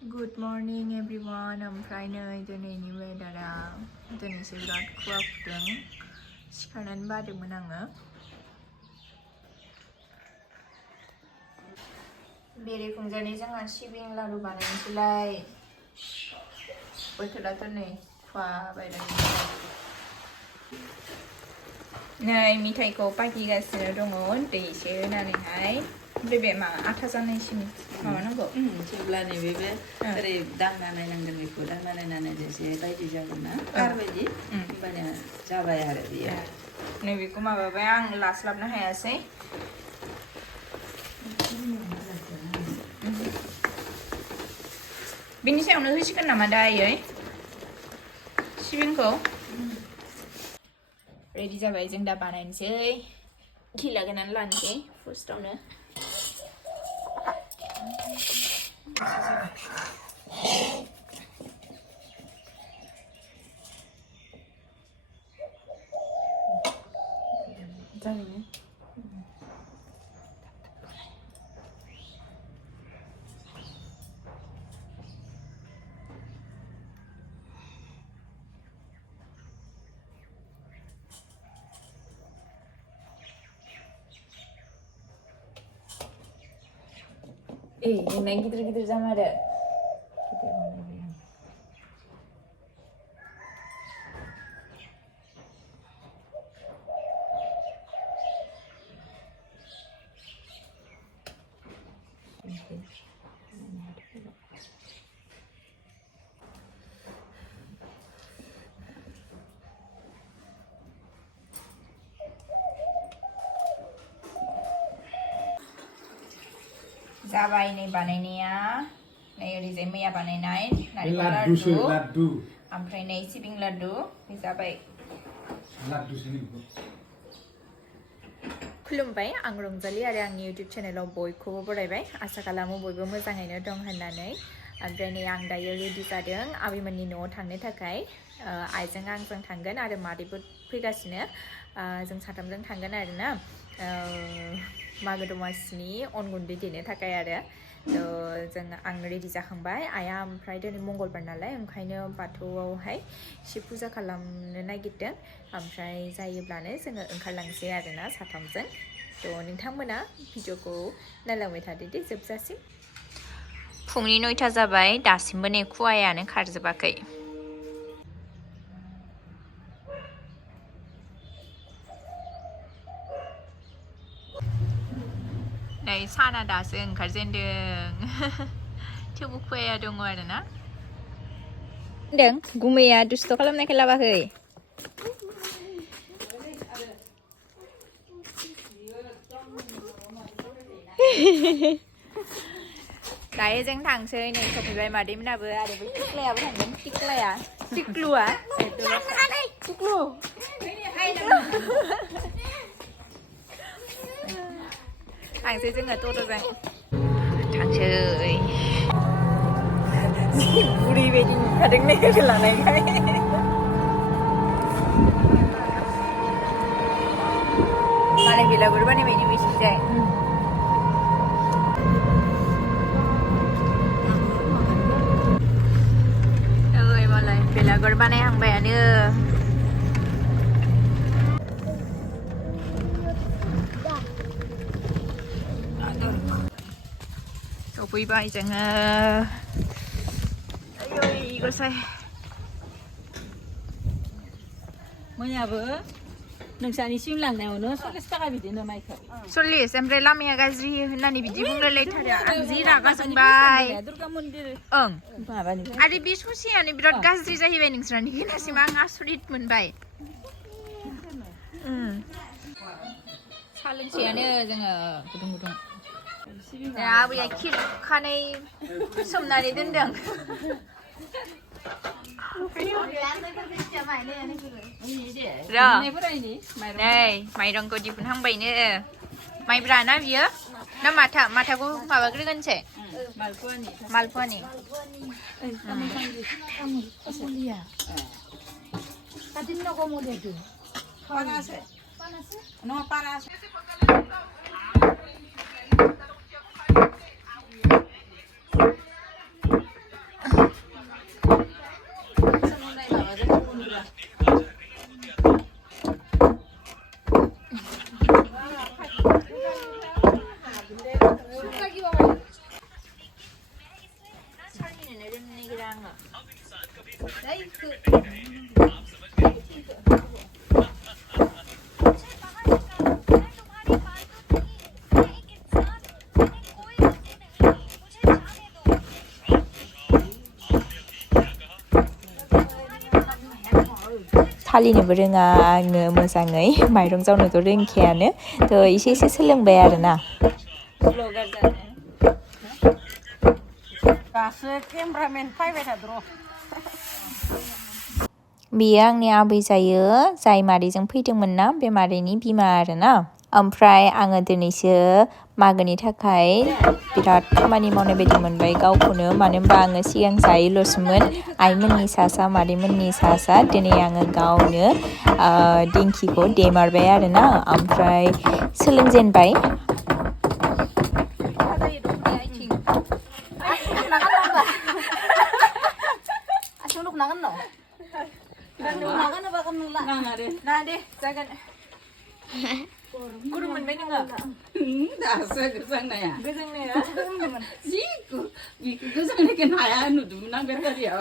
Good morning everyone. ओमफ्राय नै दिनैनि वेदारा दिनैसो बिराद खुवा खुदों सिखारनानै बादोंमोन आङो बेरेफुंजानि जोंहा सिबिं लारु बानायनोसैलाय बोथोराथ' नै खुवा बायदों नै मिथाइखौ पाकिगासिनो दङ दै एसे होनानैहाय बे मा आथा जानायसिम माबानांगौ जेब्ला नैबे ओरै दांना नायनांगोन बेखौ दांना नायनानै जेसे बायदि जागोन ना कार बायदि होमबानिया जाबाय आरो बियो नैबेखौ माबाबाय आं लास्लाबनो हायासै बिनि सायावनो होसिगोन नामा दायै सिबिंखौ रेडि जाबाय जों दा बानायनोसै घि लागायनानै लानोसै फार्स्टआवनो जाबायनो नोंना गिदिर गिदिर जामारो जाबाय नै बानायनाया नै ओरैजाय मैया बानायनाय नारेंखल लाड्डु ओमफ्राय नै सिबिं लाड्डु बे जाबाय खुलुमबाय आं रंजालि आरो आंनि इउटिउब चेनेलाव बयखौबो बरायबाय आसा खालामो बयबो मोजाङैनो दं होननानै ओमफ्राय नै आं दायो रेडि जादों आबैमोननि न'आव थांनो थाखाय आइजों आंजों थांगोन आरो मादैबो फैगासिनो जों साथामजों थांगोन आरोना मागो दमासिनि अन गुन्दै देनो थाखाय आरो आं रेडि जाखांबाय आइया ओमफ्राय दिनै मंगलबार नालाय ओंखायनो बाथौआवहाय शिब फुजा खालामनो नागिरदों ओमफ्राय जायोब्लानो जोङो ओंखारलांसै आरोना साथामजों नोंथांमोना भिडिअखौ नायलांबाय थादो दे जोबजासिम फुंनि 9ता जाबाय दासिमबो नै खुवायानो खारजोबाखै नै साना दासो ओंखारजेनदों थेवबो खुवाया दङ आरोना होनदों गुमैया दुस्थ' खालामनायखौ लाबाखै दायो जों थांसै नै सफैबाय मादैमोनाबो आरो बै टिक्लायाबो थांगोन टिक्लाया टिक्लुआ टिक्लु थांसै जोङो टट'जों थांसै बुरि बायदि नुखादों लोगो लानायखाय मालाय बेलागुर बानायबायनो बिसिनिजाय ओइ मालाय बेलागुर बानायहांबायानो सफैबाय जोङो आयै गसाय मैयाबो नोंसानिसिम लांनायावनो 40 थाखा बिदिनो माइखौ 40 ओमफ्राय लामाया गाज्रि होननानै बिदि बुंलायलायथारो आं जि रागा जोंबाय दुर्गा मन्दिर ओं माबानि आरो बे ससेयानो बिराद गाज्रि जाहैबाय नोंस्रानि दासिम आं आसरित मोनबाय साहा लोंसैयानो जोङो गुदुं गुदुं आबैया खिरखानै सोमनानै दोनदों नै माइरंखौ दिहुनहांबायनो माइब्रा ना बियो ना माथाखौ माबाग्रोगोनसै मालपुवानि सालिनोबो रोङा आङो मोजाङै माइरं जावनोथ' रोंखायानो थ' एसे सोलोंबाय आरोना ब्लगार जानो दासो केमेरामेन फैबाय थादर' बेयो आंनि आबै जायो जाय मादैजों फैदोंमोन ना बे मादैनि बिमा आरोना ओमफ्राय आङो दिनैसो मागोनि थाखाय बिराद खामानि मावनाय बायदि मोनबाय गावखौनो मानो होनबा आङो सिगां जायोल'सोमोन आइमोननि सा मादैमोननि सा दिनै आङो गावनो दिंखिखौ देमारबाय आरोना ओमफ्राय सोलोंजेनबाय गुरु मोनबाय नोङो दासो गोजांनाया जि बिखौ गोजांनायखौ नाया नुदोंमोन आं बेटारियाव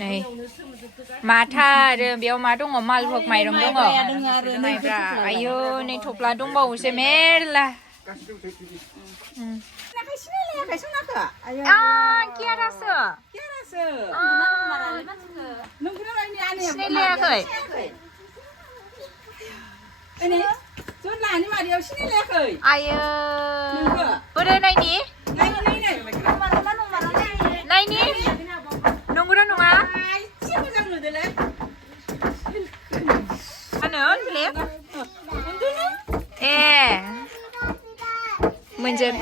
नै माथा आरो बेयाव मा दङ मालभग माइरं दङ माइब्रा आयौ नै थफ्ला दंबावोसो मेरला सिनायलायाखै आयो बोरो नायनि नायनि नंगौना नङा ए मोनजों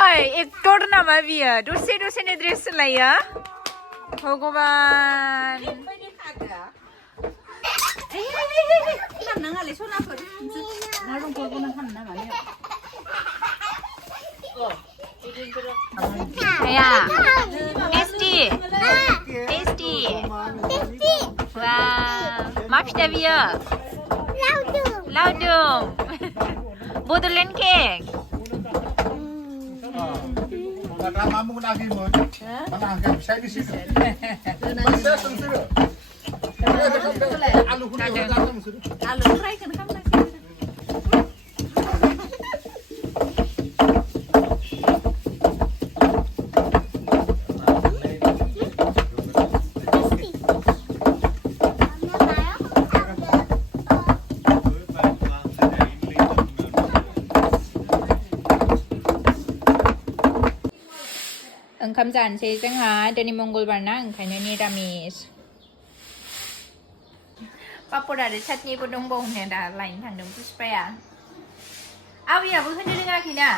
ओइ एक्टर नामा बियो दसेनो ड्रेस सोलायो भगबान टेस्टी मा फिथा बियो लावदुम बड'लेण्ड केक ओंखाम जानोसै जोंहा दिनै मंगलबार ना ओंखायनो निरामिस पापड़ आरो चाटनिबो दंबावो दा लायनो थांदों पुष्पाया आबैयाबो होनो रोङाखैना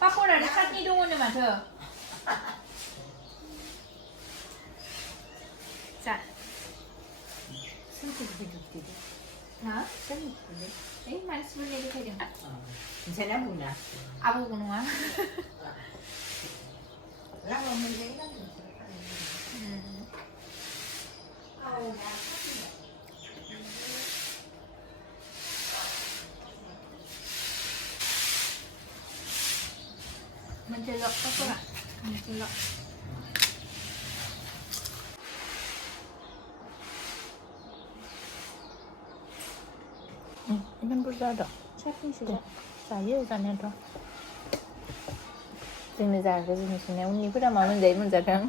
पापड़ आरो चाटनि दङनो माथो जा मानसिफोरनि देखायदों आबौबो नङा mencelok apa lah mencelok ini burzа ada siapa sih saya sana tuh जोंनो जाग्रा जिनिसना उननिफोरा मा मोनजायो मोनजाथों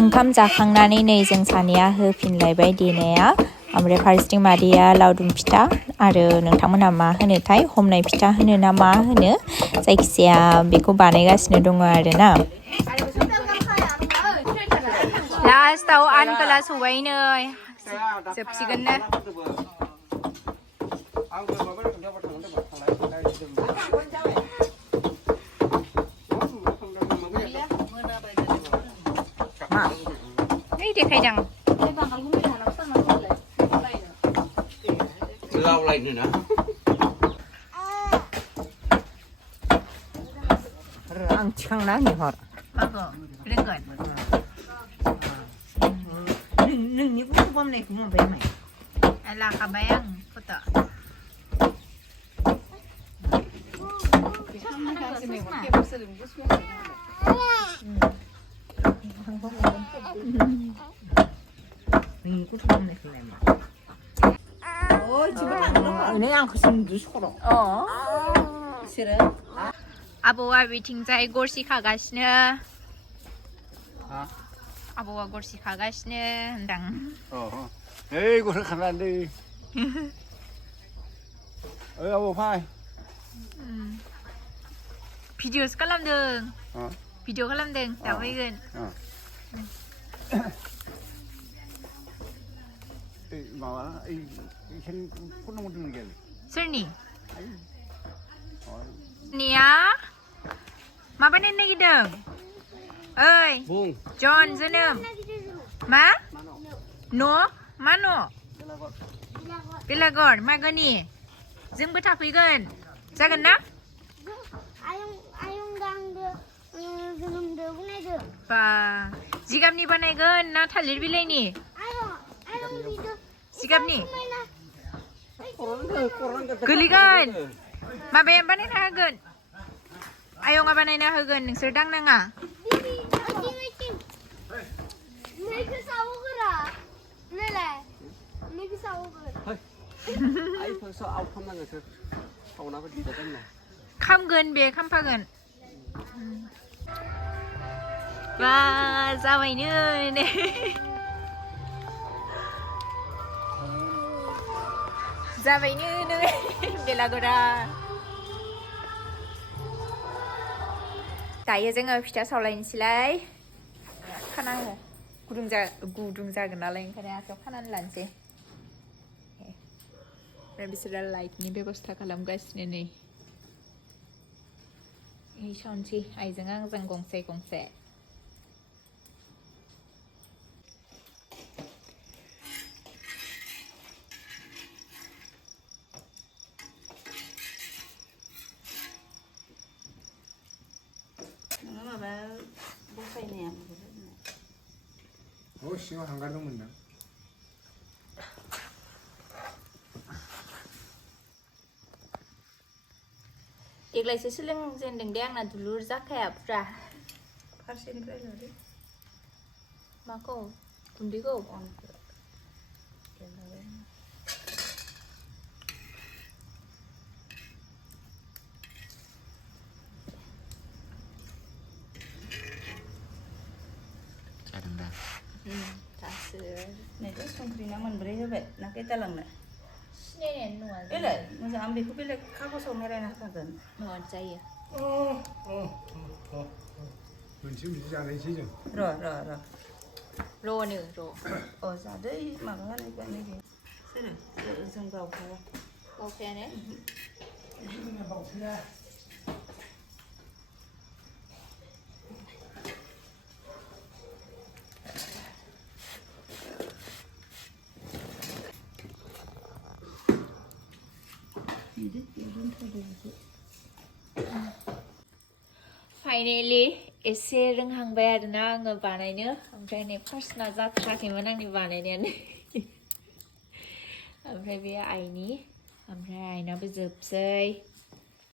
ओंखाम जाखांनानै नै जों सानैया होफिनलायबाय देनाया ओमफ्राय फारसेथिं मादैया लावदुम फिथा आरो नोंथांमोनहा मा होनोथाय हमनाय फिथा होनो ना मा होनो जायखिजाया बेखौ बानायगासिनो दङ आरोना लास्टआव आनकोला सौबाय नै जोबसिगोन नो नै देखायदां लावलायनो ना 안 창나니 봐라. 먹어. 그런 건. 능 이거 수밤네 그만 배매. 알라 가봐양 포터. 능 이거 수밤네 그만. 어 지금 안 들어가. 그냥 그 숨도 쉬어라. 싫어? 아보와 위팅자에 골시 가가시네. 아보와 골시 가가시네. 한당. 에이구 가난데. 아보 파이. 비디오 깔람등. 어. 비디오 깔람등. 나와이근. mà xin có nông trường gì 술니. 니야. 마바네 내기등. 어이. buông 존 ዝንም. 마? 노? 마노? 빌라걸 마거니. जोंबो थाफैगोन. जागोन ना? आयंगांदो जोनोमदो बुंनायदो बा जिगाबनि बानायगोन ना थालिर बिलाइनि? आयं बिदो जिगाबनि? गोलैगोन. माबाया बानायना होगोन. आयंआ बानायना होगोन. नोंसोर दांनाङा. बिबि ओइथिं मैखो सावोगोरा नैलाय मैखो सावोगोर ai thôi sao ao không năng người thôi hầu nào có gì đâu này खामगोन बे खामफागोन. बा जाबायनो ने. जाबायनो नो बेलागुरा. दायो जोङो फिथा सावलायनोसैलाय. खाना गुदुं जागोन नालाय ओंखायनो आखायाव खानानै लानोसै. ओमफ्राय बिसोरो लाइटनि बेबस्था खालामगासिनो नै. सावनोसै आइजों आंजों गंसे गंसे. माबा बसायनाया 어 씨가 한 가지 넘었네 देग्लायसो सोलोंजेनदों दे आंना दुलुर जाखाया फुरा. फारसेनिफ्राय लादो माखौ? गुन्दैखौ? जादों दा दासो नैबे संख्रि ना मोनब्रै होबाय ना खैथालांनो सिनायनायानो नङा. एलाय मोजां आं बेखौ बेलेग खागजाव मेरायना होखागोन नङा जायो. मोनसे बिदि जानायसै जों र' र'नो र'. अ जादै माबा होनायखौ नैबे सोरो जों बावखाया बावखायानो? फाइनेलि एसे रोंहांबाय आरोना आङो बानायनो. ओमफ्राय नै फार्स्टना जाथाराखैमोन आंनि बानायनायानो. ओमफ्राय बे आइनि. ओमफ्राय आइनाबो जोबसै.